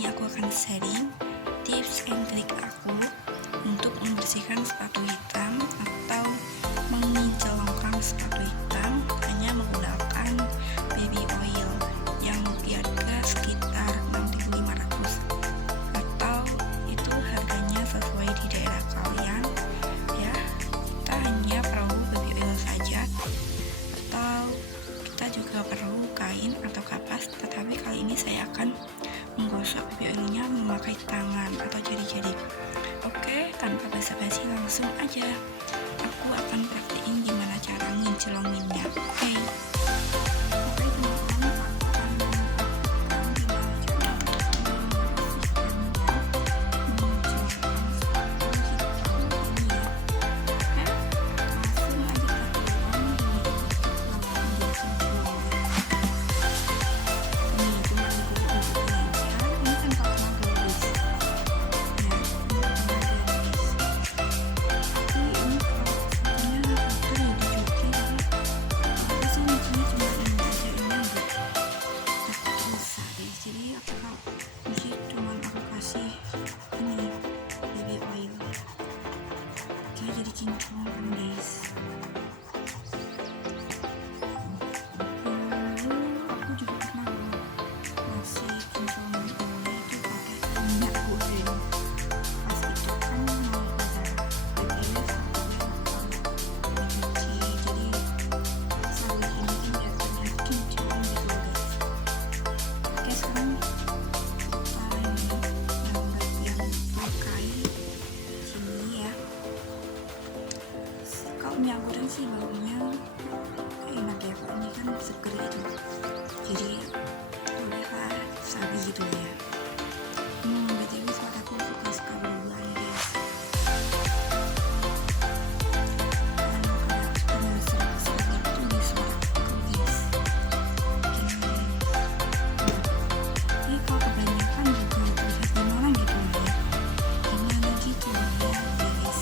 ini aku akan sharing tips and trik aku untuk membersihkan sepatu hitam atau mengincelongkan sepatu hitam hanya menggunakan baby oil yang di harga sekitar 6.500, atau itu harganya sesuai di daerah kalian ya. Kita hanya perlu baby oil saja, atau kita juga perlu kain atau kapas, tetapi kali ini saya akan menggosok baby oilnya memakai tangan atau jari-jari. Oke, tanpa basa-basi langsung aja aku akan praktekin gimana cara ngincelonginnya. Oke, teman-teman, aku akan menunjukkan gimana cara mengincelongkan sepatu hitam ini ya. Oke, langsung aja kita tuang di kinclong. Ini cuma dikumpulkan aja, ini kan pakai garis ya, ini pakai garis. Tapi ini kalau sepatunya dicuci, jadi aku sih nyucinya cuma ini aja, ini enggak rusak guys. Jadi aku kalau nyuci cuma aku kasih ini baby oil. Oke, jadi kinclong kan guys. Dulu aku juga pernah ngasih kinclong ini itu pakai minyak goreng. Pas itu kan mau bazar, babynya sepatunya dicuci, jadi selalu ini biar terlihat kinclong gitu guys. Oke, sekarang kita ini yang bagian pakai sini ya. Kalau minyak goreng sih baunya enak ya, kalau ini kan seger itu, jadi terlihat sabi gitu ya. BTW sepatu aku suka berubah ya guys, dan kalau ada serat-serat itu di sepatu guys. Ini kalau kebanyakan juga terlihat gimana gitu ya, gimana gitu ya guys.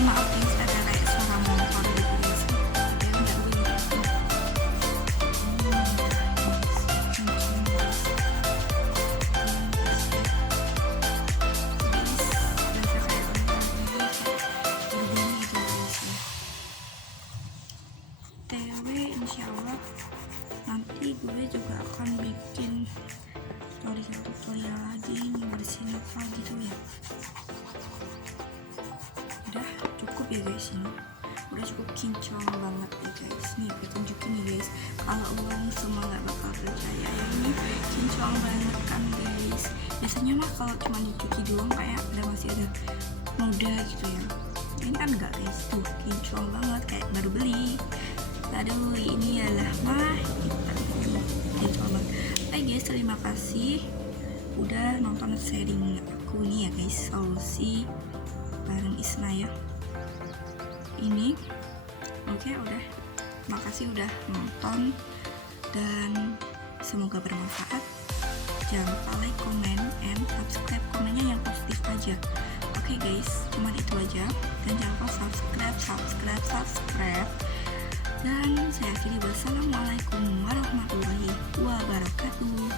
Maaf guys, ada kayak suara motor gitu guys, tapi enggak bunyi gitu. TW insyaallah nanti gue juga akan bikin tutorial lagi ngebersihin apa gitu ya. Udah cukup ya guys, ini udah cukup kinclong banget ya guys. Nih gue tunjukin nih guys, kalau uang semua nggak bakal percaya ya, ini kinclong banget kan guys. Biasanya mah kalau cuma dicuci doang kayak masih ada noda gitu ya, ini kan enggak guys, tuh kinclong banget kayak baru beli. Aduh, ini adalah mah kinclong banget. Oke guys, terima kasih udah nonton sharing aku nih ya guys, solusi bareng Isna ya ini. Oke, udah, makasih udah nonton dan semoga bermanfaat. Jangan lupa like, comment, and subscribe. Komennya yang positif aja. Oke guys, cuman itu aja, dan jangan lupa subscribe. Dan saya akhiri, wassalamualaikum warahmatullahi wabarakatuh.